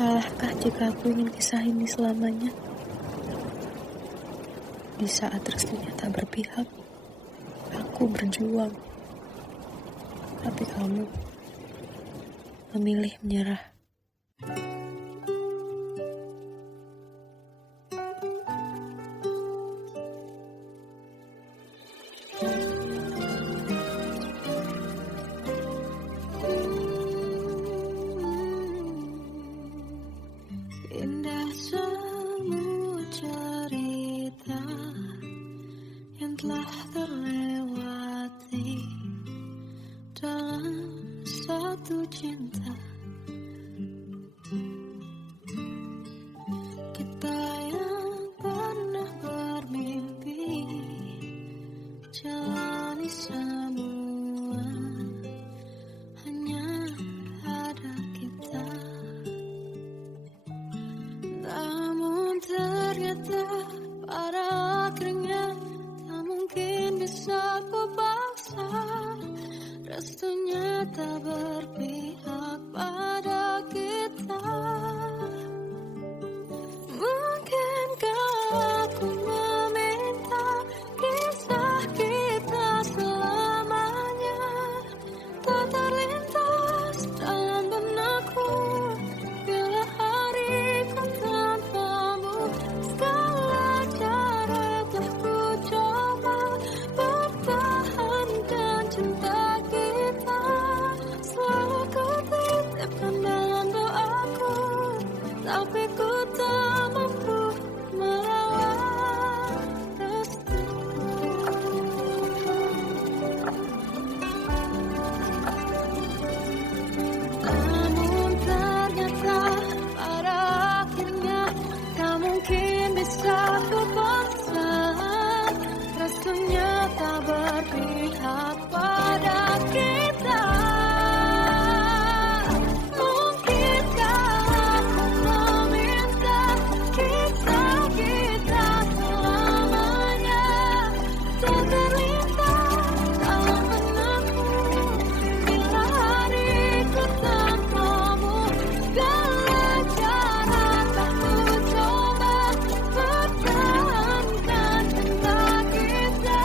Salahkah jika aku ingin kisah ini selamanya? Di saat restunya tak berpihak, aku berjuang. Tapi kamu memilih menyerah. Indah semua cerita yang telah terlewati dalam satu cinta. Kita yang pernah bermimpi jalani semua, hanya ada kita. Namun ternyata pada akhirnya tak mungkin bisa ku paksa. Restunya tak berpihak pada kita. Mungkinkah aku meminta kisah kita selamanya tak terlintas dalam benakku bila hariku tanpamu. Segala cara telah ku coba pertahankan cinta kita. Selalu ku titipkan dalam doaku, tapi ku tak mampu melawan restu. Namun ternyata pada akhirnya tak mungkin bisa ku paksa. Restunya tak berpihak pada kita. Mungkinkah aku meminta kisah kita selamanya tak terlintas dalam benakku bila hariku tanpamu. Segala cara tak ku coba pertahankan cinta kita.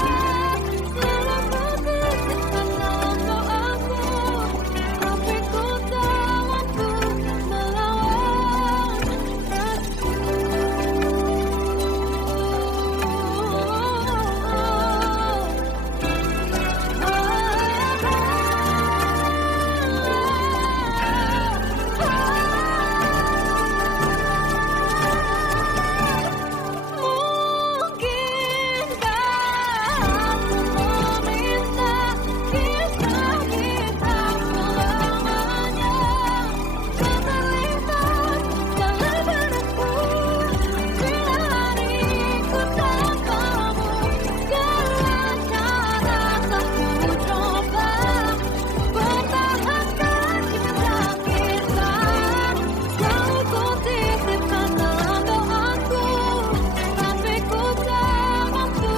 Selalu ku titipkan dalam doaku, tapi ku tak mampu melawan restu. Mungkinkah aku meminta kisah kita selamanya tak terlintas dalam benakku bila hariku tanpamu. Segala cara tak ku coba pertahankan cinta kita. Selalu ku titipkan dalam doaku, tapi ku tak mampu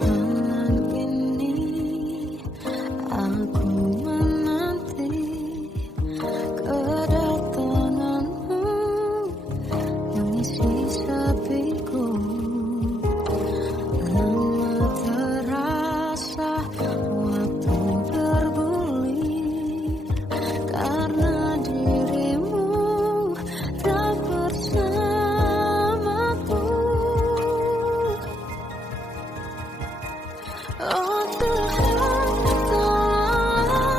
malam ini aku menanti kedatanganmu mengisi sepiku. Lama terasa waktu bergulir karena dirimu tak bersamaku. Oh Tuhan, tolong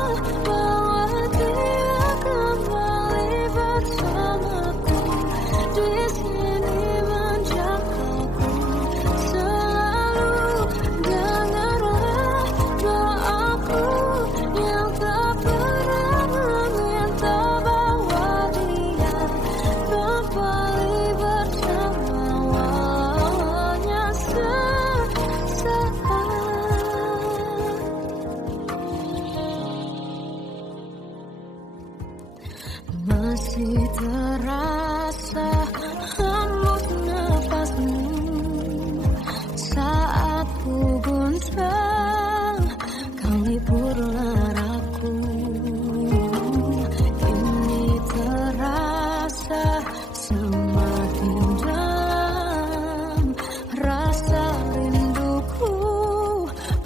masih terasa hembus nafasmu saat ku goncang, kau hiburlah aku. Kini terasa semakin dalam rasa rinduku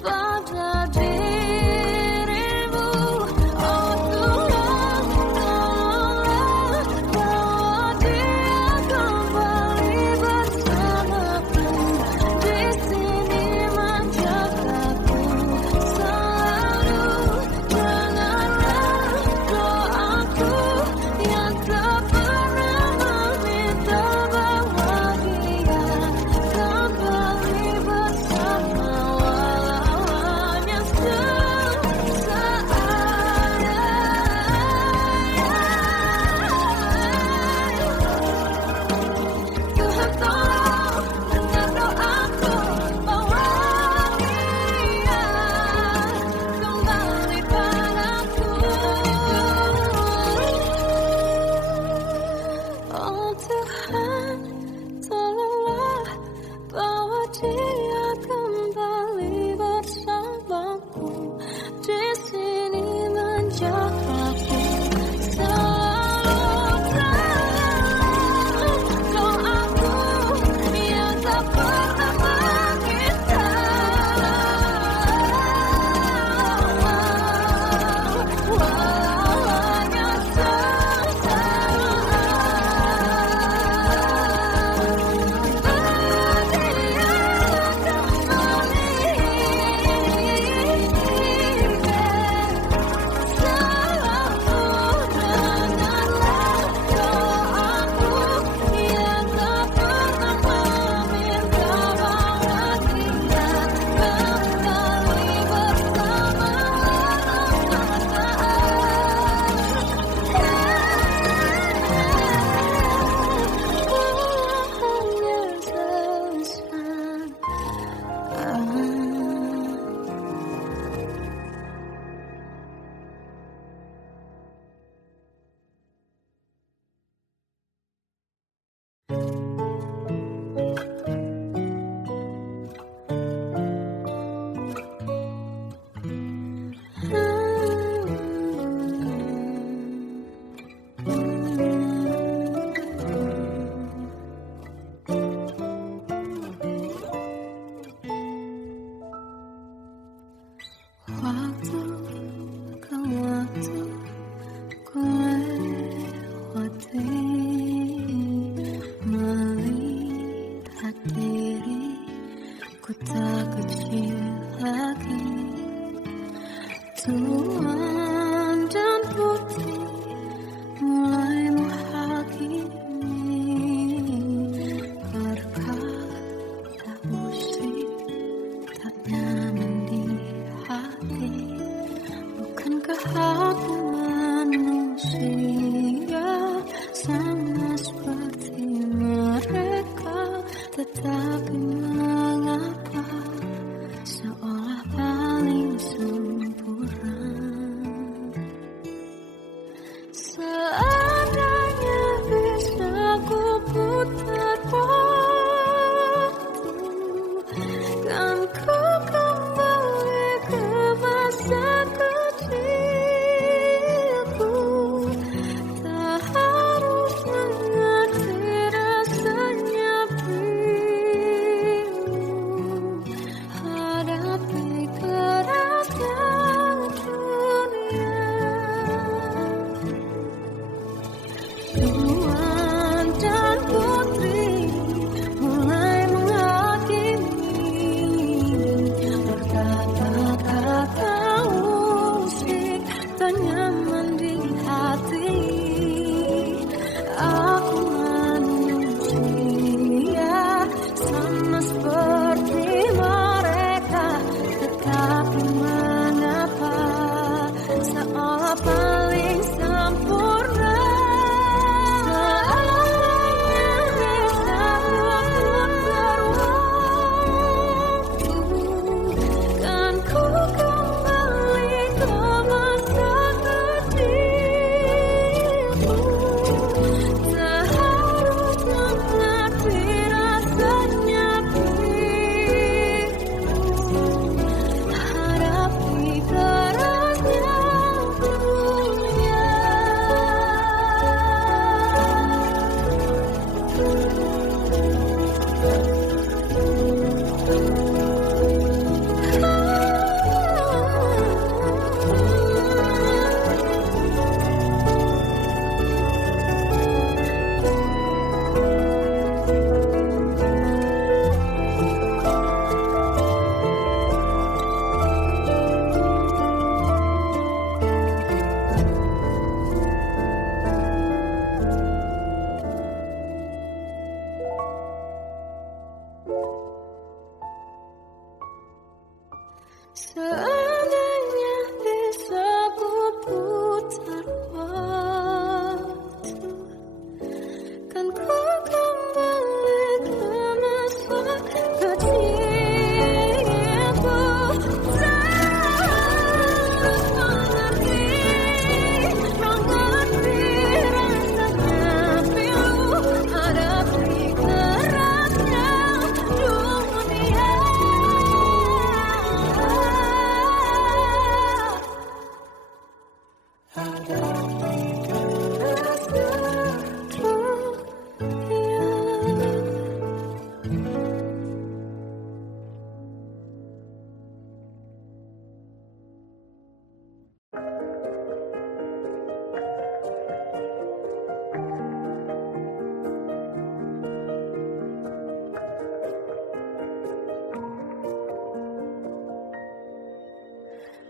pada dirimu. Oh Tuhan, tolonglah bawa dia kembali bersamaku. Di sini menjagaku selalu. Dengarlah doaku yang tak pernah meminta bawa dia kembali bersama, walau hanya sesaat. Tuhan tolong dengar doaku, bawa dia kembali padaku. Oh Tuhan, tolonglah bawa dia kembali bersamaku. Di sini menjagaku selalu. Doaku yang tak pernah meminta, walau hanya waktu ke waktu ku lewati, melihat diri ku tak kecil lagi. Tuan dan putih mulai menghakimi berkata musik tak nyaman di hati. Bukankah hati manusia sama seperti mereka? Tetapi mengapa seolah paling sempurna? Seandainya bisa ku putar waktu, kan ku kembali ke masa kecilku.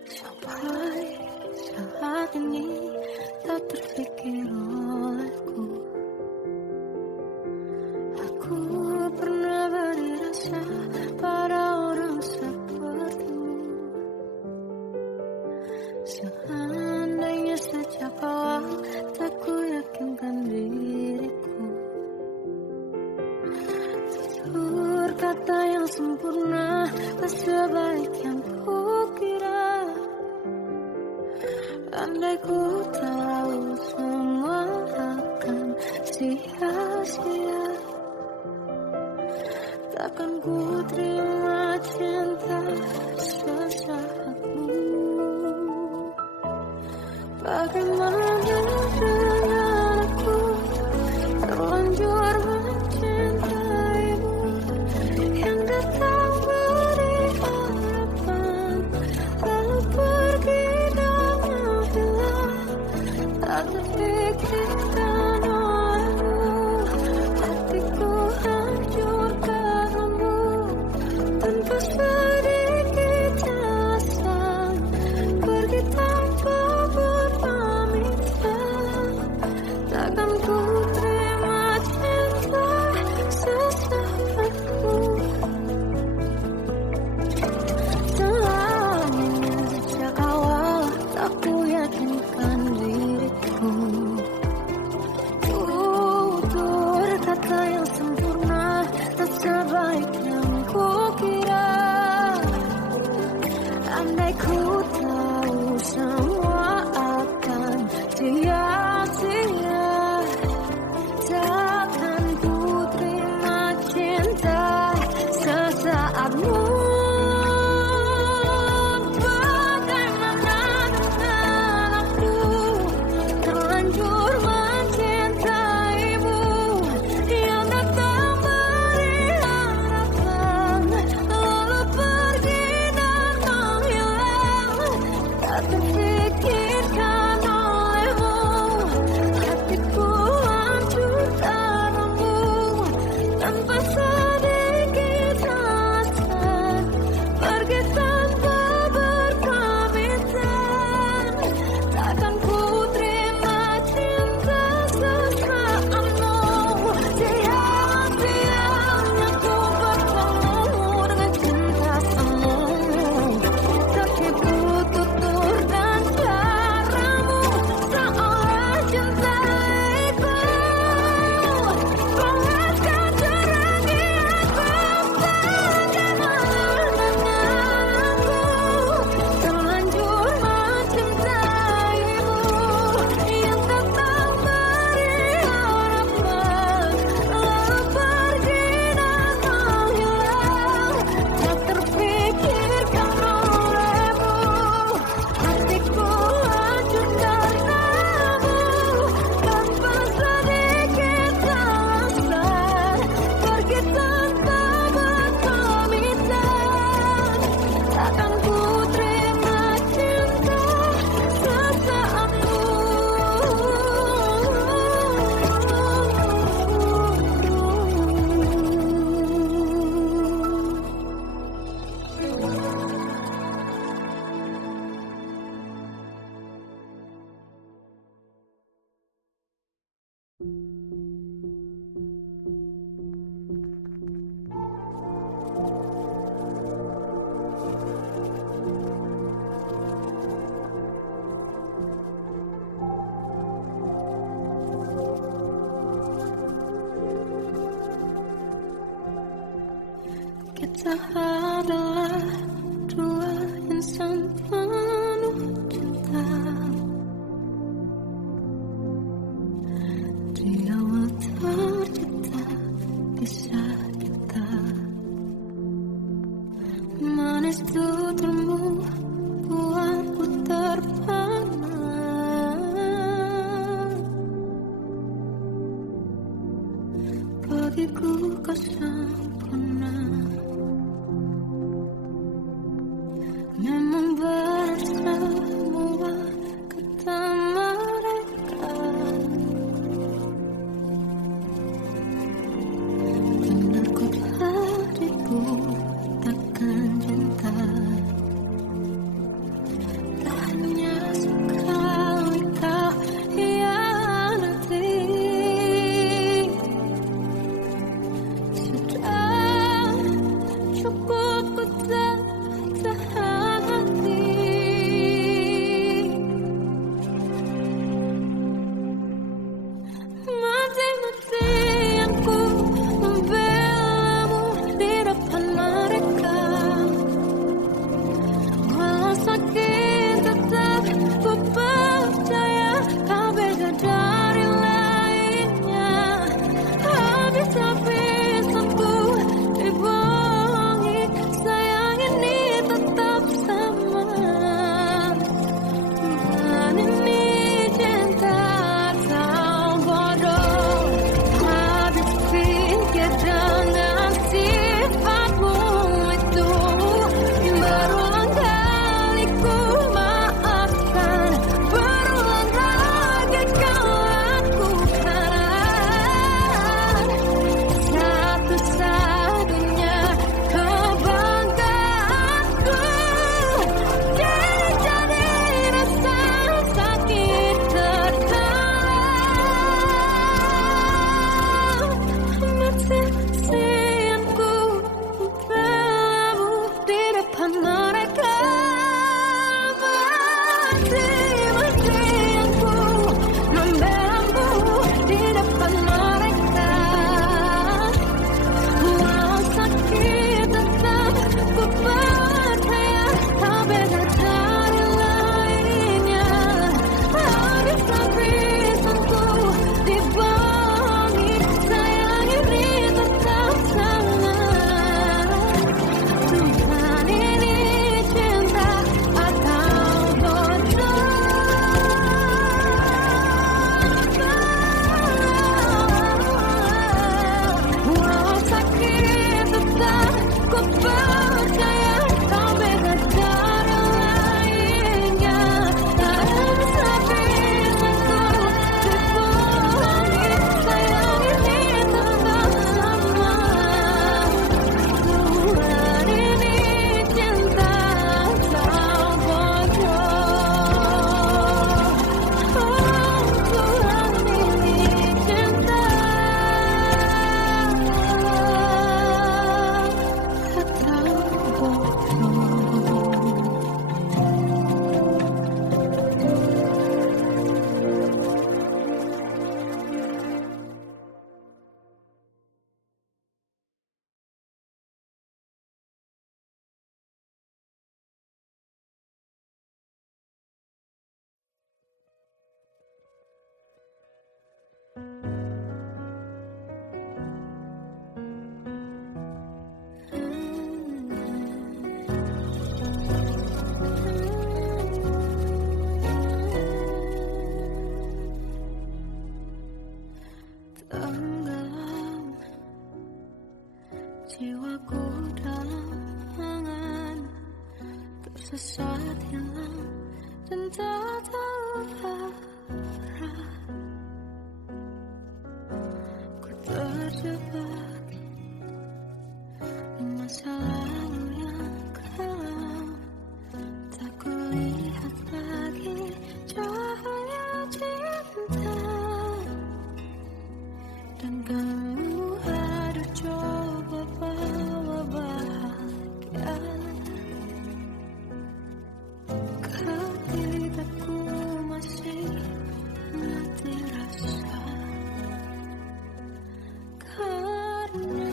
Sampai saat ini tak terpikir olehku. Aku pernah beri rasa pada orang sepertimu. Seandainya sejak awal tak ku yakinkan diriku. Tutur kata yang sempurna tak sebaik yang ku kira. Andai ku tahu semua akan sia-sia, takkan ku terima cinta sesaatmu. Bagaimana dengan aku terlanjur mencintaimu, yang datang beri harapan lalu pergi dan menghilang. Tak terpikirkan olehmu, hatiku hancur karenamu. Tanpa sedikit alasan, pergi tanpa berpamitan. Takkan ku terima cinta sesaatmu. Selamanya sejak awal tak ku yakinkan diriku. Tutur kata yang sempurna tak sebaik yang ku kira. Andai ku tahu semua akan sia-sia, takkan ku terima cinta sesaatmu. Bagaimana dengan aku terlanjur mencintaimu, yang datang beri harapan lalu pergi dan menghilang. Tak terpikirkan olehmu, hatiku hancur karenamu. Tanpa sedikit alasan, pergi tanpa berpamitan. Takkan ku terima cinta sesaatmu. Sia-sianya ku bertemu dengan cinta semu. Tertipu tutur dan caramu, seolah cintaiku. Balaskan curahianku. Bagaimana dengan aku terlanjur mencintaimu, yang datang beri harapan lalu pergi dan menghilang. Tak terpikirkan olehmu, hatiku hancur karenamu. Tanpa sedikit alasan, pergi tanpa berpamitan. Takkan ku terima cinta sesaatmu. Kita adalah dua insan penuh cinta. Di awal tercipta kisah kita. Manis tuturmu buatku terpana. bagiku kau sempurna. Memang berat semua kata mereka, benar kau telah dibutakan cinta. Tak hanya sekali kau hianati, sudah cukup ku tak tahan hati. Mati-matian ku membelamu di depan mereka. Walau sakit tetap ku percaya kau beda dari lainnya. Habis-habisanku dibohongi, sayang ini tetap sama. Tuhan ini cinta atau bodoh. Habis pikir dengan sifatmu itu, berulang kali ku maafkan, berulang lagi kau lakukan. Satu-satunya kebanggaanku, jadi rasa sakit terdalam. Mati-matianku membelamu di depan mereka. Mati-matianku membelamu di depan mereka. Walau sakit tetap ku percaya kau beda dari lainnya. Habis-habisanku dibohongi, sayang ini tetap sama. Tuhan ini cinta atau bodoh. Walau sakit tetap ku percaya kau beda dari lainnya. Habis-habisanku dibohongi, sayang ini tetap sama. Tuhan ini cinta atau bodoh. Tuhan ini cinta atau bodoh. Tenggelam jiwaku dalam angan, tersesat hilang dan tak tahu arah. Ku terjebak di masa lalu yang kelam, tak kulihat lagi cahaya cinta. Dan kamu harus coba bawa bahagia ketika masih mati rasa. Karena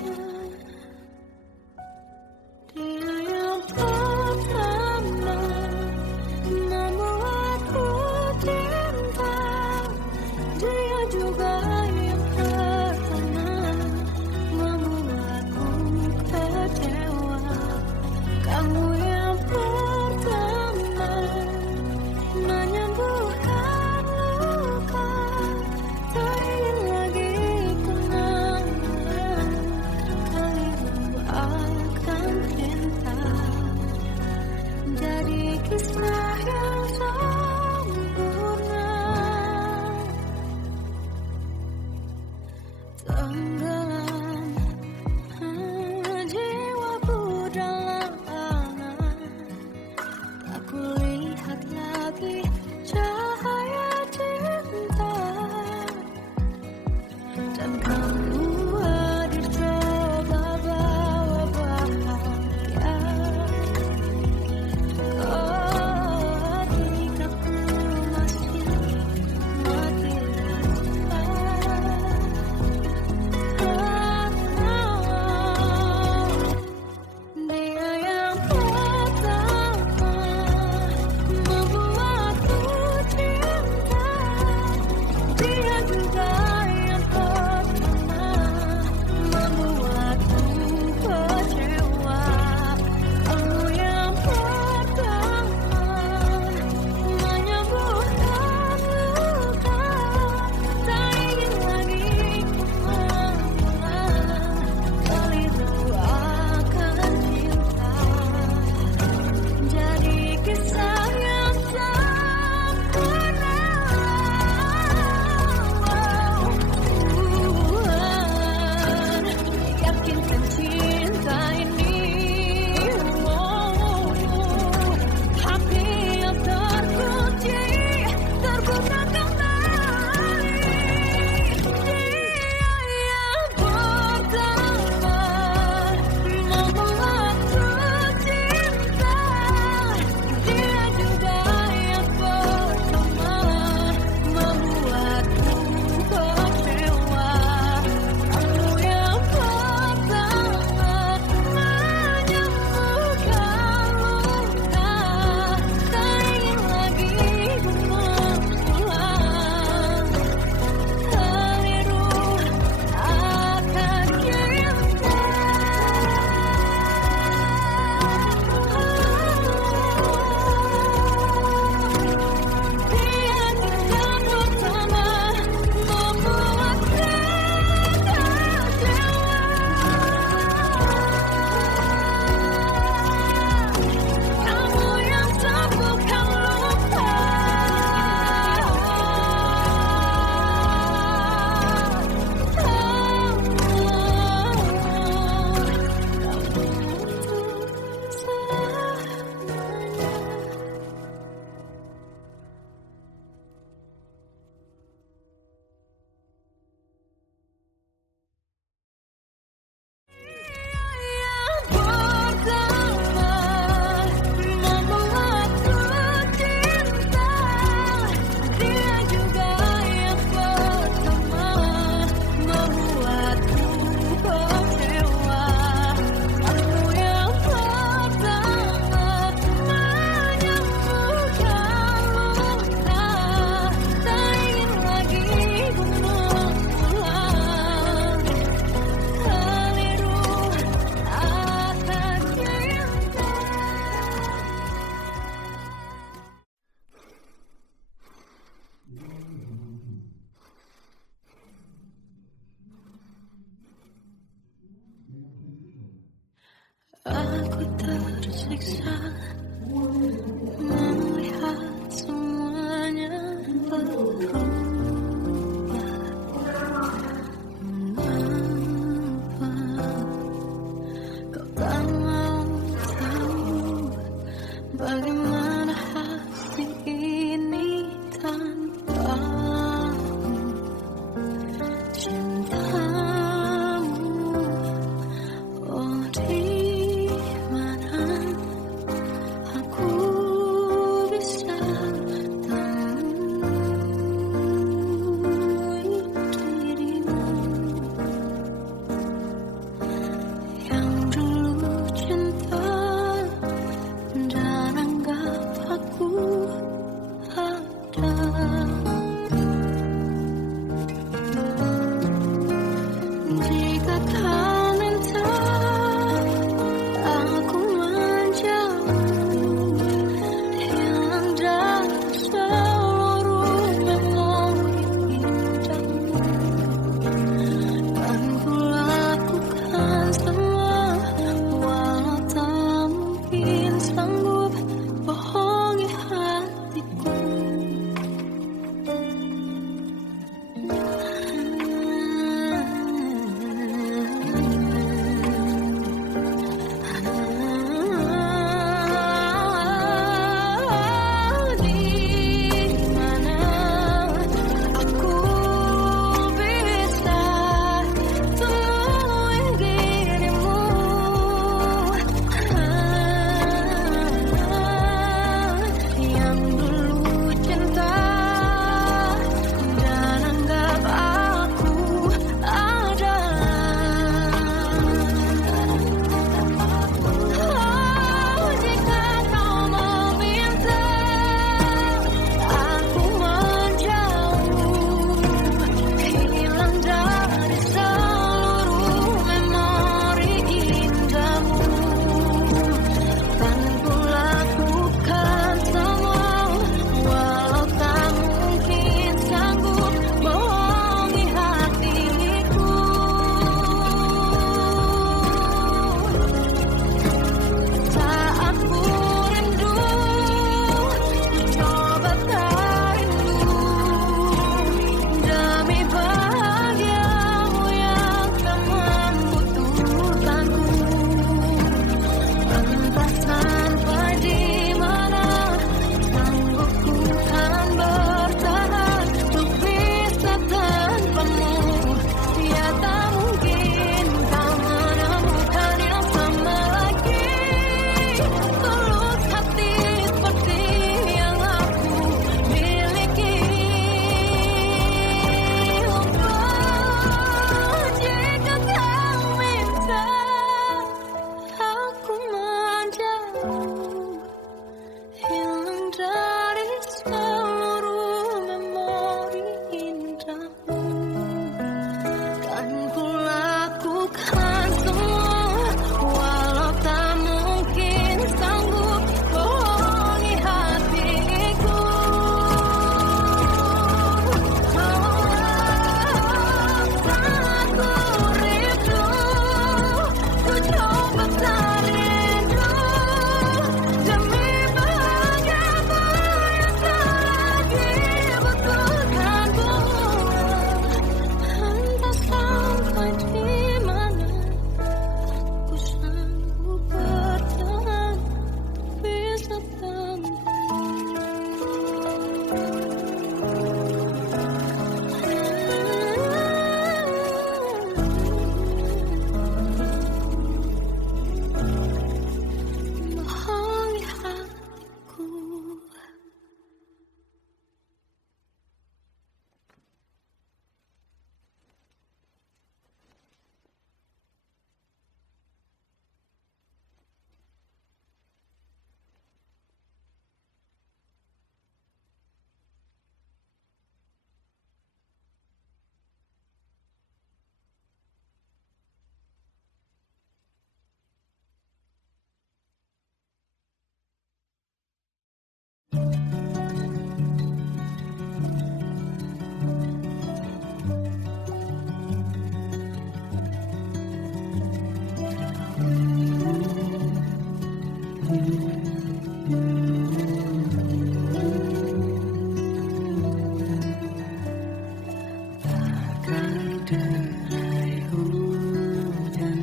Bagai derai hujan,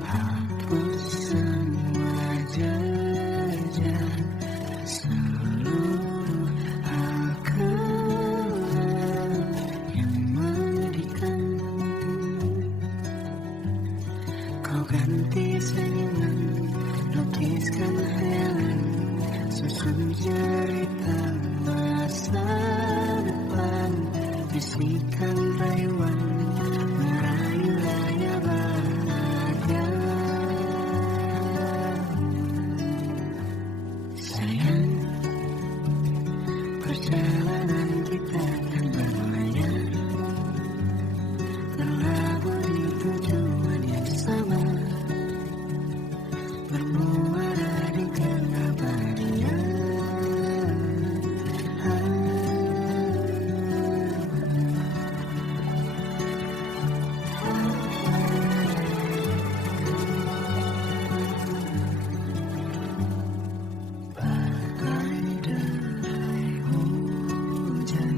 hapus semua jejak seluruh akal yang menyedihkan. Kau ganti senyuman, lukiskan hayalan, susun cerita masa depan, bisikan rayuan, merayu raya bahagia. Sayang, perjalanan kita akan berlayar, berlabuh di tujuan yang sama, bermuara di keabadian. Bagai derai hujan,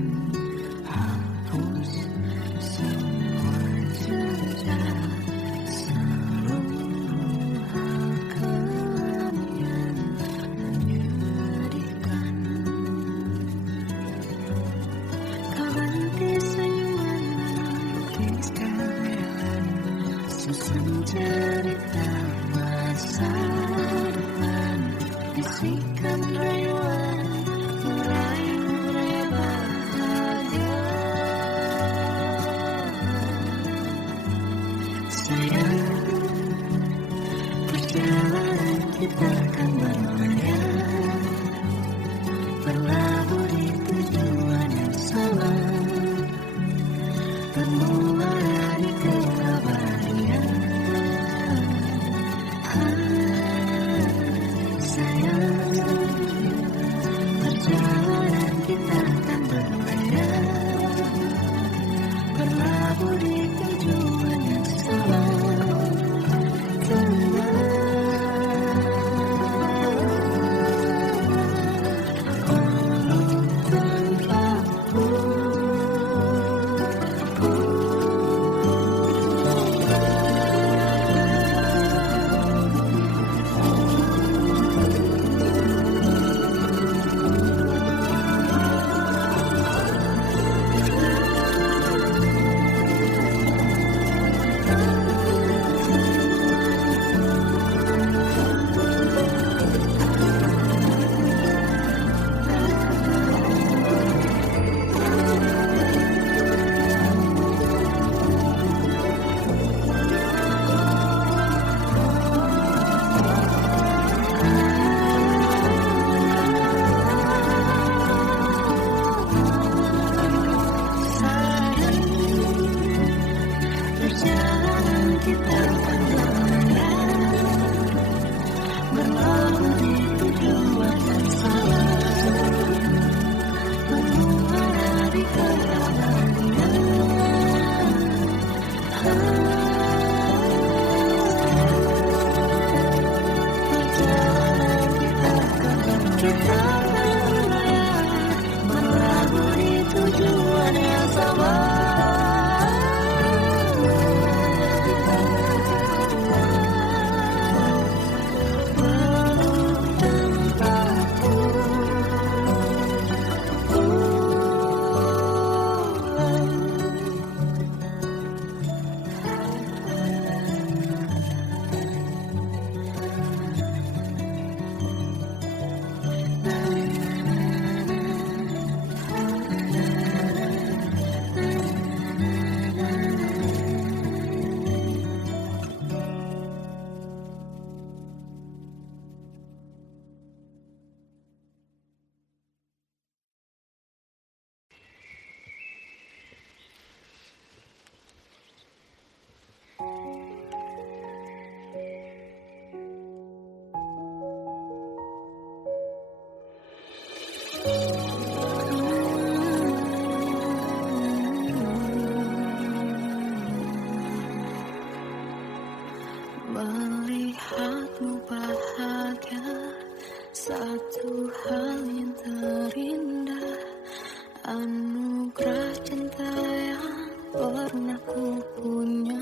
anugerah cinta yang pernah ku punya.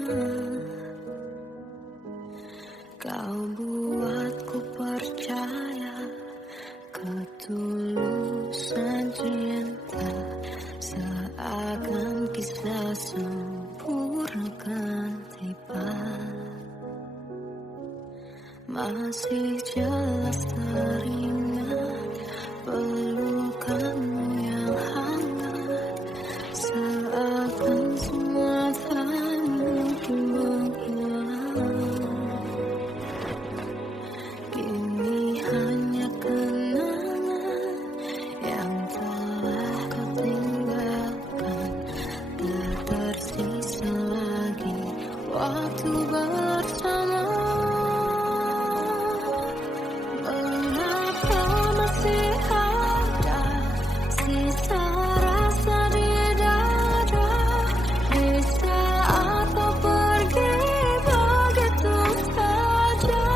Kau buatku percaya ketulusan cinta, seakan kisah sempurna kan tiba. Masih jelas teringat pelukanmu yang hangat, seakan semua tak mungkin menghilang. Kini hanya kenangan yang telah kau tinggalkan, tak tersisa lagi waktu bersama. Mengapa masih ada sisa rasa di dada, di saat kau pergi begitu saja?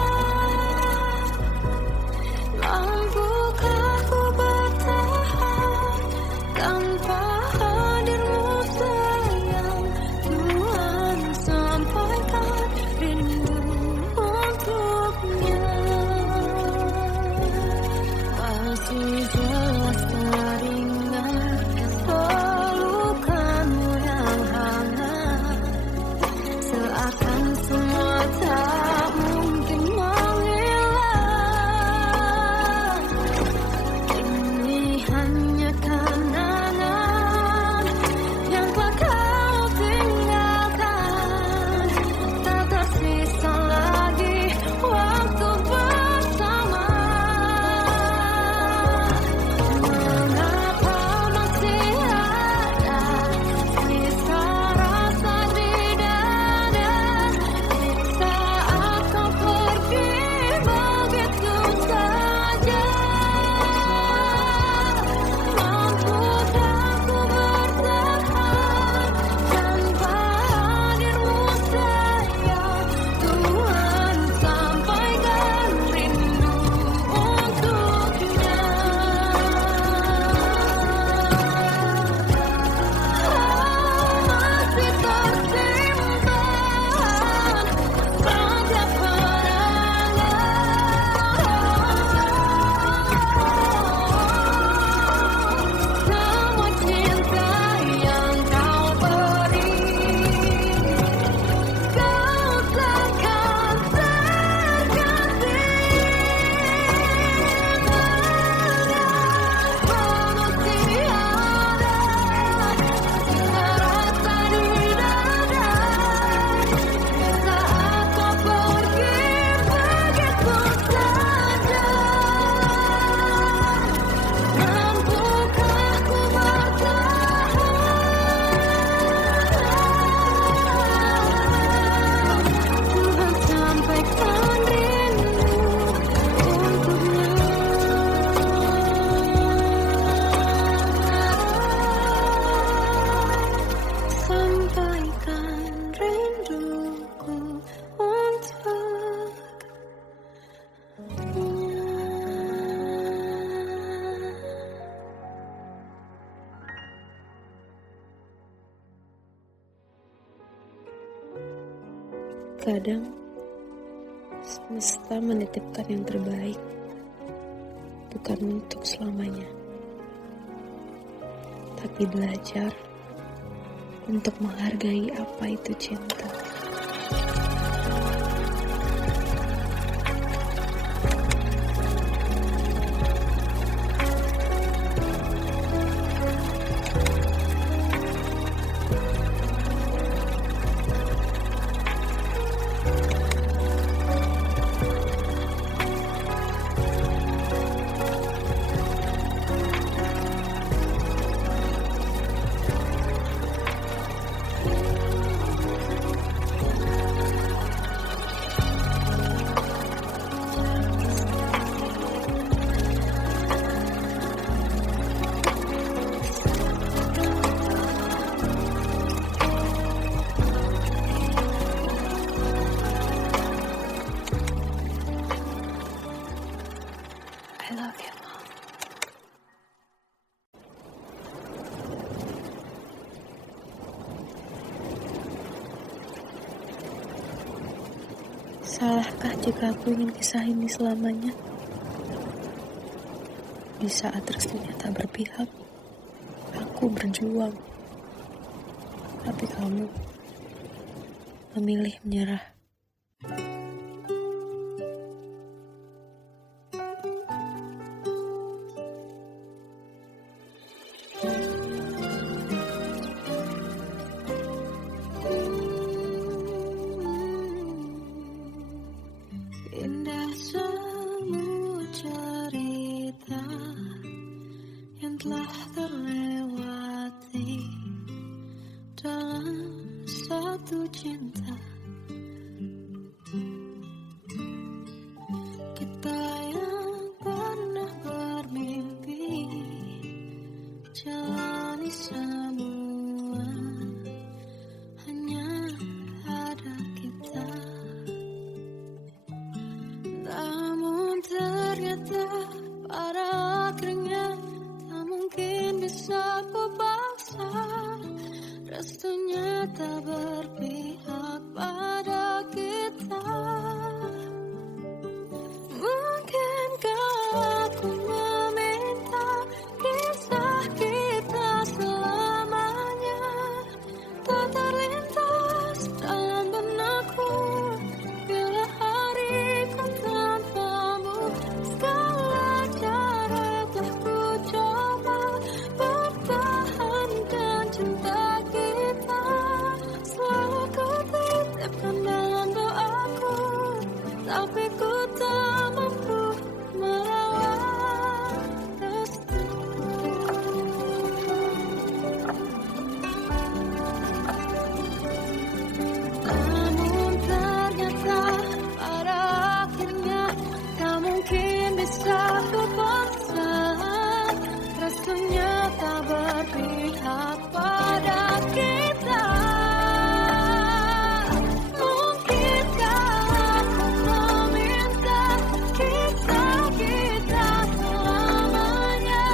Mampukah ku bertahan tanpa hadirmu sayang? Tuhan, sampaikan rindu untuknya. Masih jelas teringat pelukanmu yang hangat, seakan semua tak mungkin menghilang. Ini hanya kenangan yang telah kau tinggalkan, tak tersisa lagi waktu bersama. Mengapa masih ada sisa rasa di dada, di saat kau pergi begitu saja? Mampukah ku bertahan tanpa hadirmu sayang? Tuhan, sampaikan rindu untuknya. Masih tersimpan saja semua cinta yang kau beri. Kau takkan terganti. Masih ada sisa rasa di dada, saat kau pergi begitu saja. Mampukah ku bertahan? Tuhan, sampaikan rindu untuknya. Sampaikan rinduku untuknya. Kadang semesta menitipkan yang terbaik, bukan untuk selamanya, tapi belajar untuk menghargai apa itu cinta. Salahkah jika aku ingin kisah ini selamanya? Di saat restunya tak berpihak, aku berjuang. Tapi kamu memilih menyerah. Indah semua cerita yang telah terlewati dalam satu cinta. Kita yang pernah bermimpi jalani semua, hanya ada kita. Namun ternyata pada akhirnya tak mungkin bisa ku paksa. Restunya tak berpihak pada kita. Mungkinkah aku meminta kisah kita selamanya tak terlintas dalam benakku bila hariku tanpamu. Segala cara telah ku coba pertahankan cinta kita. Selalu ku titipkan dalam doaku, tapi ku tak mampu merawat restu. Namun ternyata pada akhirnya tak mungkin bisa ku paksa. Restunya tak berpihak pada kita. Mungkinkah aku meminta kisah kita selamanya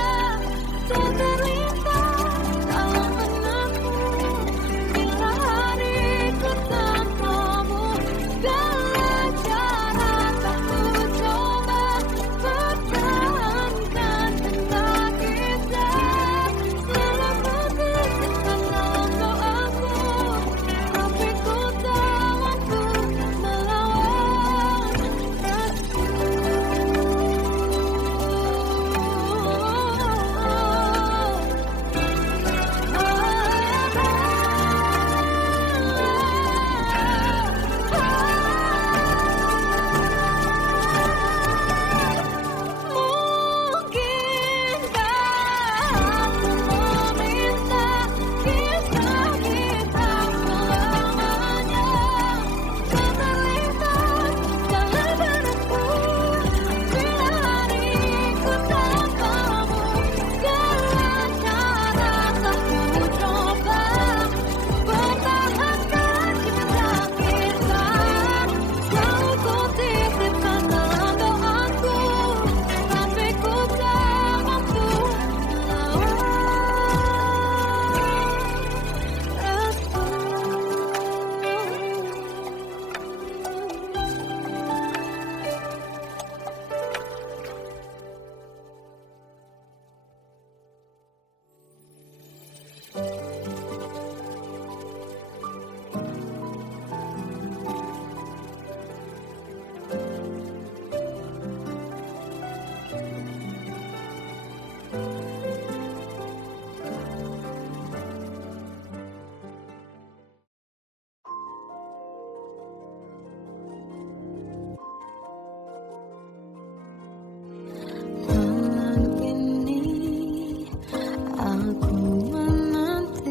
tak terlintas dalam benakku bila hariku tanpamu. Segala cara tak ku coba pertahankan cinta kita. Selalu ku titipkan dalam doaku, tapi ku tak mampu melawan restu. Mungkinkah aku meminta kisah kita selamanya tak terlintas dalam benakku bila hariku tanpamu. Segala cara telah ku coba pertahankan cinta kita. Selalu ku titipkan dalam doaku, tapi ku tak mampu malam ini aku menanti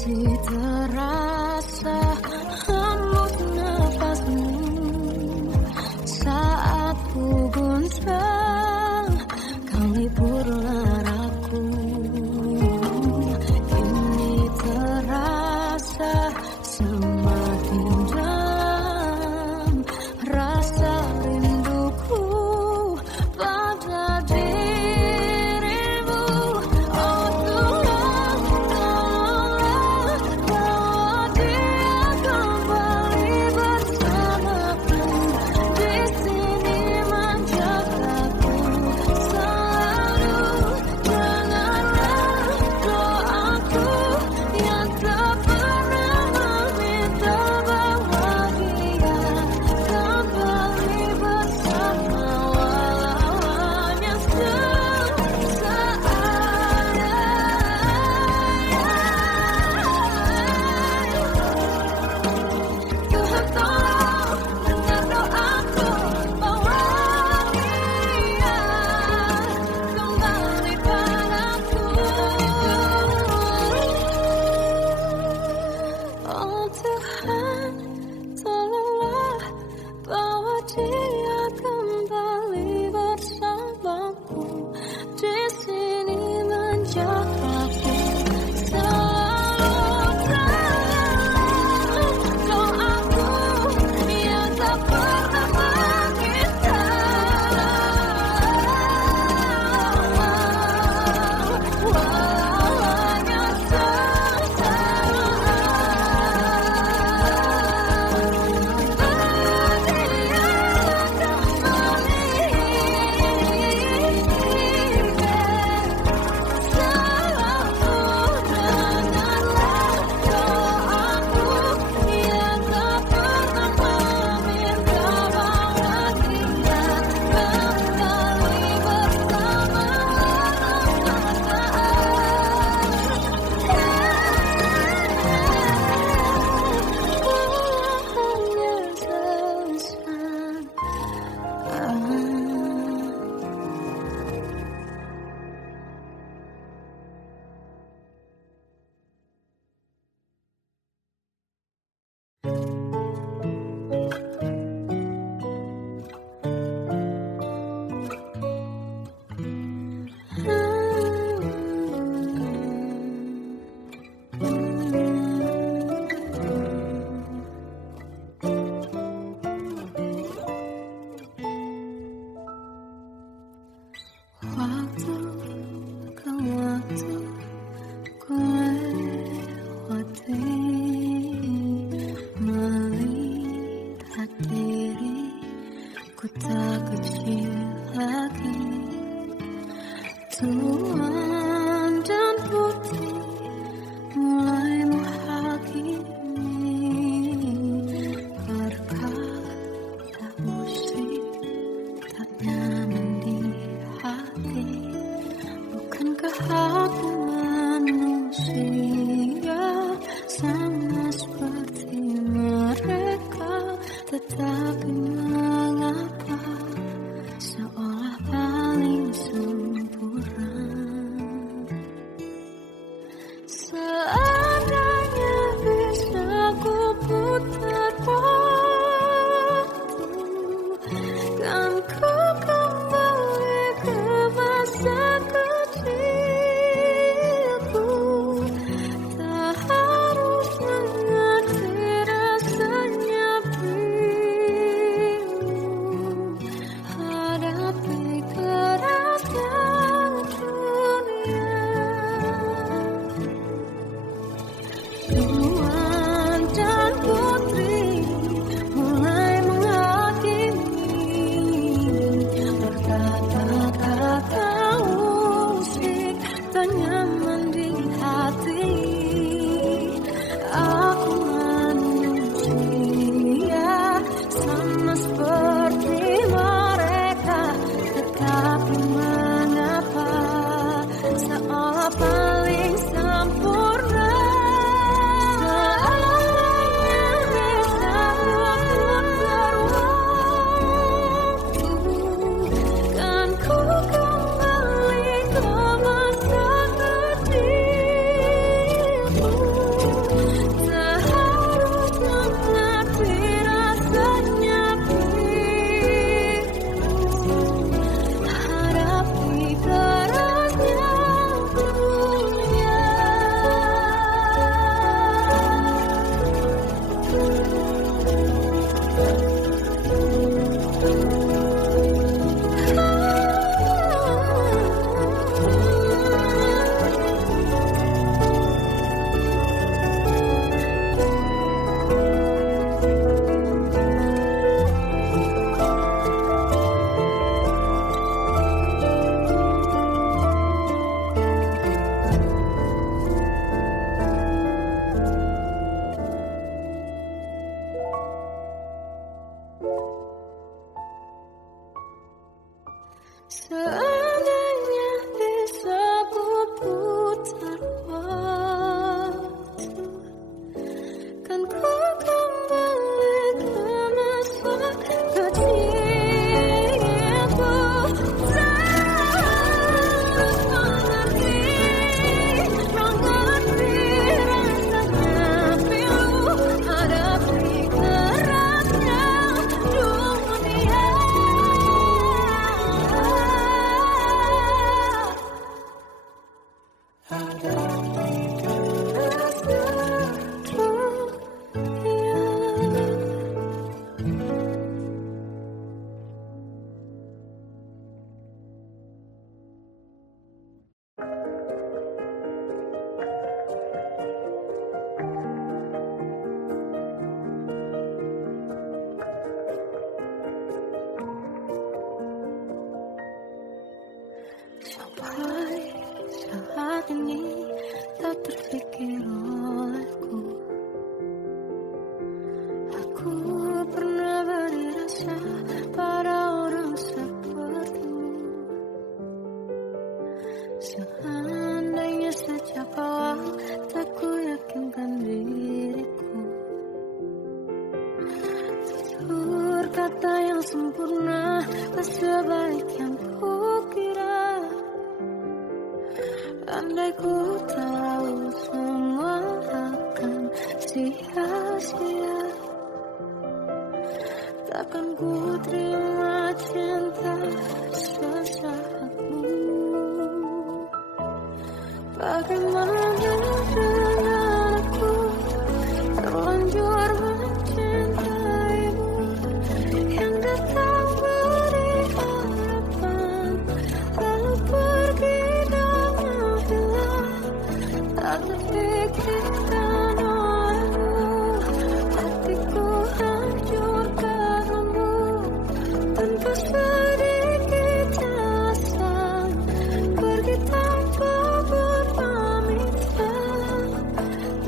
masih terasa hembus nafasmu saat ku goncang, kau hiburlah aku. Kini terasa semakin dalam rasa rinduku pada dirimu. Oh Tuhan, tolonglah bawa dia kembali bersamaku. Di sini menjagaku selalu. Dengarlah doaku yang tak pernah meminta bawa dia kembali bersama, walau hanya sesaat. Tuhan tolong dengar doaku, bawa dia kembali padaku. Oh Tuhan, tolonglah bawa dia kembali bersamaku. Di sini menjagaku selalu. Doaku yang tak pernah meminta, walau hanya waktu ke waktu ku lewati, melihat diri ku tak kecil lagi. Tuan dan putri mulai menghakimi, berkata musik tak nyaman di hati. Bukankah hati manusia sama seperti mereka? Tetapi mengapa seolah paling sempurna? Seandainya bisa ku putar waktu, kan ku kembali ke masa kecilku. Tak harus mengerti rasanya bingung hadapi kerasnya dunia. Tuan dan putri mulai menghakimi, berkata-kata musik tak nyaman di hati. Aku manusia sama seperti mereka, tetapi mengapa seolah paling sempurna? Seandainya bisa ku putar waktu, kan ku kembali ke masa kecil. Sampai saat ini tak terfikir olehku. Aku pernah beri rasa pada orang sepertimu. Seandainya sejak awal tak ku yakinkan diriku. Tutur kata yang sempurna tak sebaik yang kukira. Andai ku tahu semua akan sia-sia, takkan ku terima cinta sesaatmu. Bagaimana dengan aku terlanjur mencintaimu, yang datang beri harapan lalu pergi dan menghilang. Tak terpikirkan olehmu, hatiku hancur karenamu. Tanpa sedikit alasan, pergi tanpa berpamitan.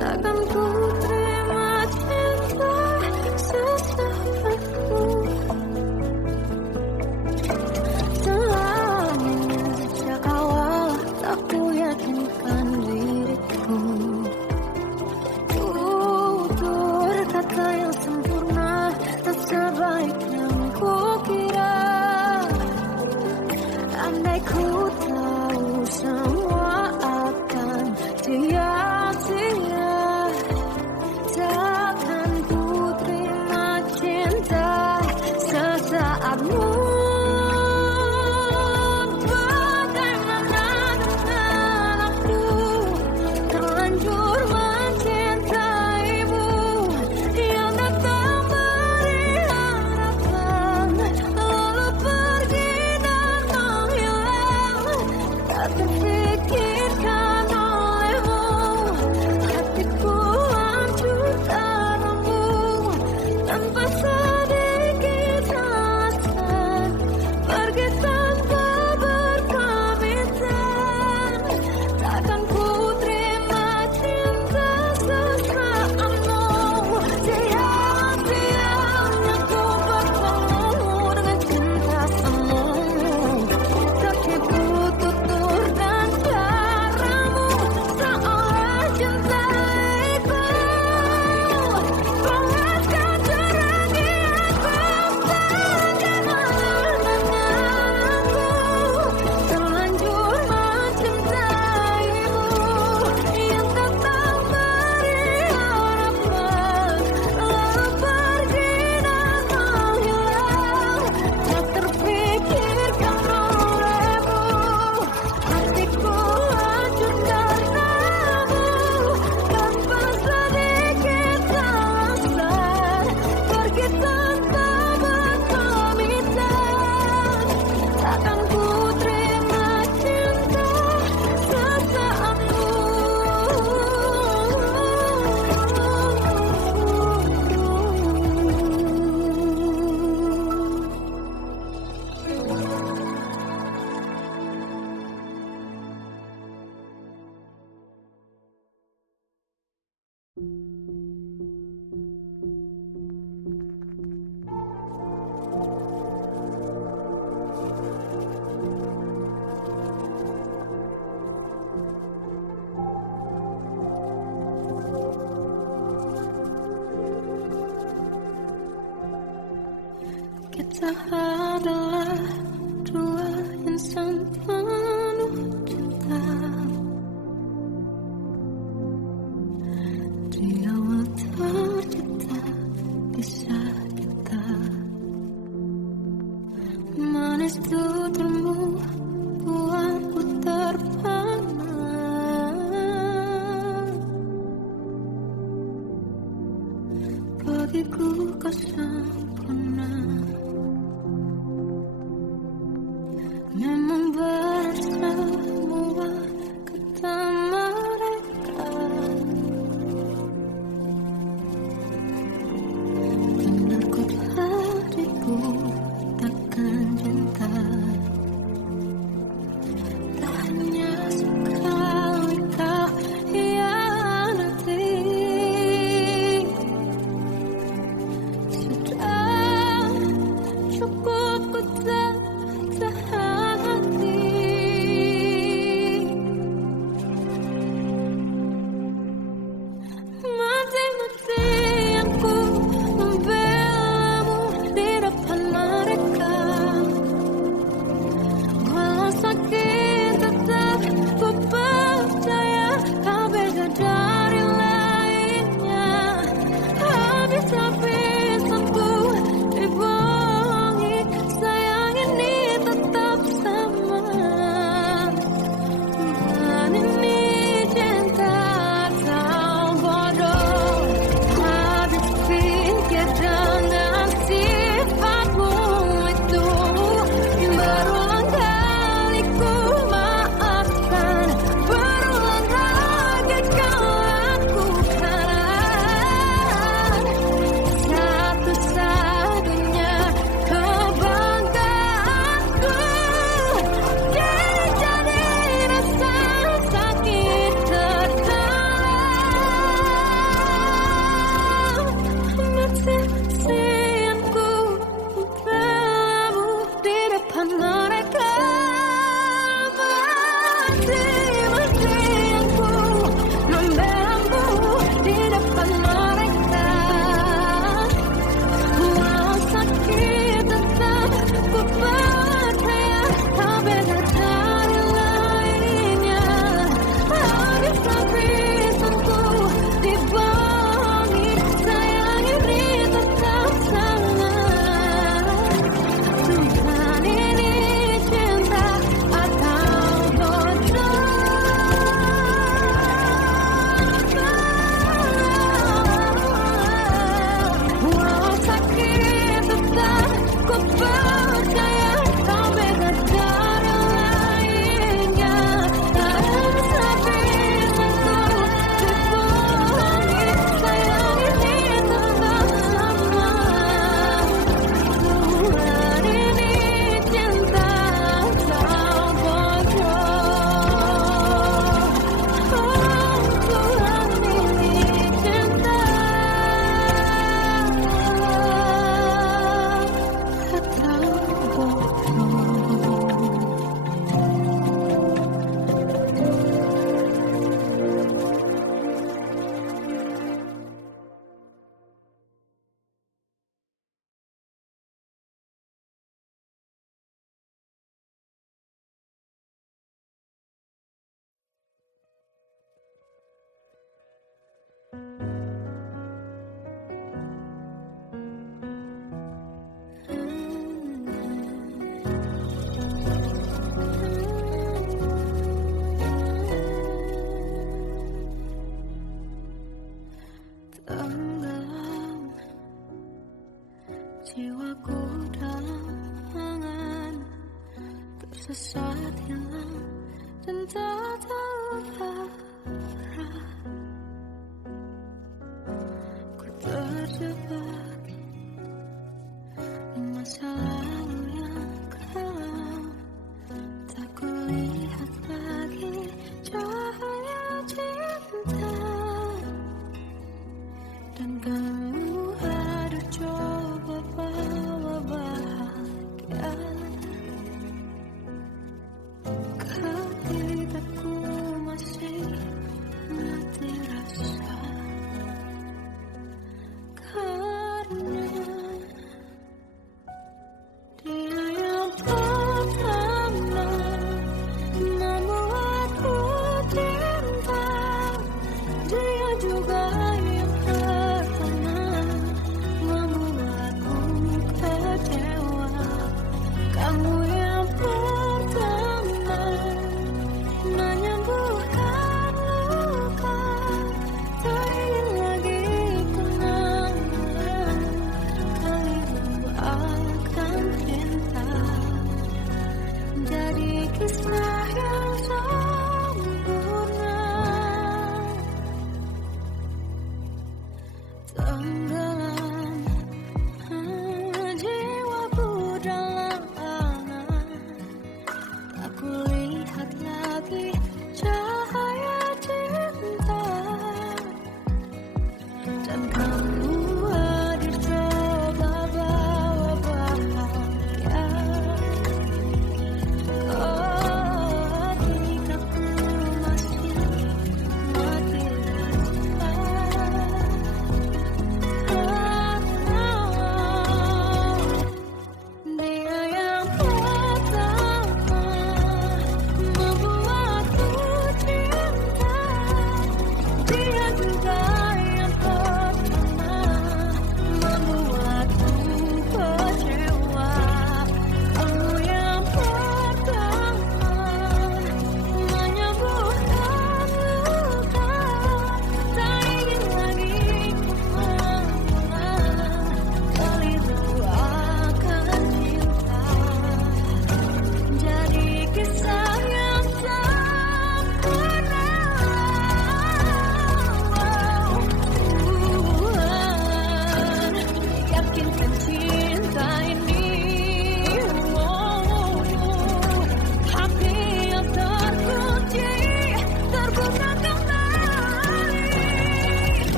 Takkan ku terima cinta sesaatku. Seandainya sejak awal tak ku yakinkan diriku. Tutur kata yang sempurna tak sebaik yang kukira. Andai ku tahu semua akan sia-sia, takkan ku terima cinta sesaatmu. Bagaimana dengan aku terlanjur mencintaimu, yang datang beri harapan lalu pergi dan menghilang. Tak terfikirkan olehmu, hatiku hancur karenamu. Tanpa sedikit alasan, pergi tanpa berpamitan. Takkan ku terima cinta sesaatmu. Sia-sianya ku bertemu dengan cinta semu. Tertipu tutur dan caramu, seolah cinta itu melepaskan jerami aku. Bagaimana dengan aku terlanjur mencintaimu, yang datang beri harapan lalu pergi dan menghilang. Tak terpikirkan olehmu, hatiku hancur karenamu. Tanpa sedikit alasan, pergi tanpa berpamitan. Takkan ku terima cinta sesaatmu. Kita adalah dua insan penuh cinta. Di awal tercipta kisah kita, manis tuturmu buatku terpana. bagiku kau sempurna. Memang berat semua kata mereka, benar kau hatiku takkan cinta. Tak hanya sekali kau hianati, sudah cukup ku tak tahan hati. Mati-matian ku membelamu di depan mereka. Walau sakit tetap ku percaya kau beda dari lainnya. Habis-habisanku dibohongi, sayang ini tetap sama. Dan ini cinta atau bodoh. Habis pikir dengan sifatmu itu, berulang kali ku maafkan, berulang lagi kau lakukan. Satu-satunya kebanggaanku, jadi rasa sakit terdalam. Mati-matianku membelamu di depan mereka. Mati-matianku membelamu di depan mereka. Walau sakit tetap ku percaya kau beda dari lainnya. Habis-habisanku dibohongi, sayang ini tetap sama. Tuhan ini cinta atau bodoh. Walau sakit tetap ku percaya kau beda dari lainnya. Habis-habisanku dibohongi, sayang ini tetap sama. Tuhan ini cinta atau bodoh. Tuhan ini cinta atau tenggelam jiwaku dalam angan, tersesat hilang dan tak tahu